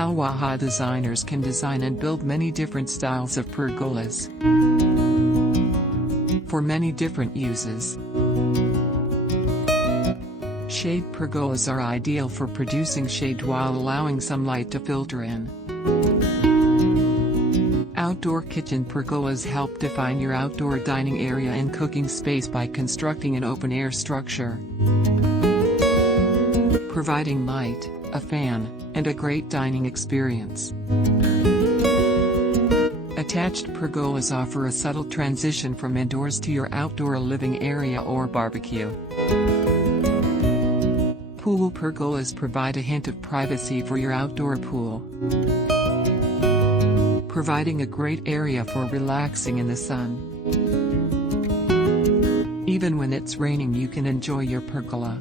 Alwaha designers can design and build many different styles of pergolas for many different uses. Shade pergolas are ideal for producing shade while allowing some light to filter in. Outdoor kitchen pergolas help define your outdoor dining area and cooking space by constructing an open-air structure, providing light, a fan, and a great dining experience. Attached pergolas offer a subtle transition from indoors to your outdoor living area or barbecue. Pool pergolas provide a hint of privacy for your outdoor pool, providing a great area for relaxing in the sun. Even when it's raining, you can enjoy your pergola.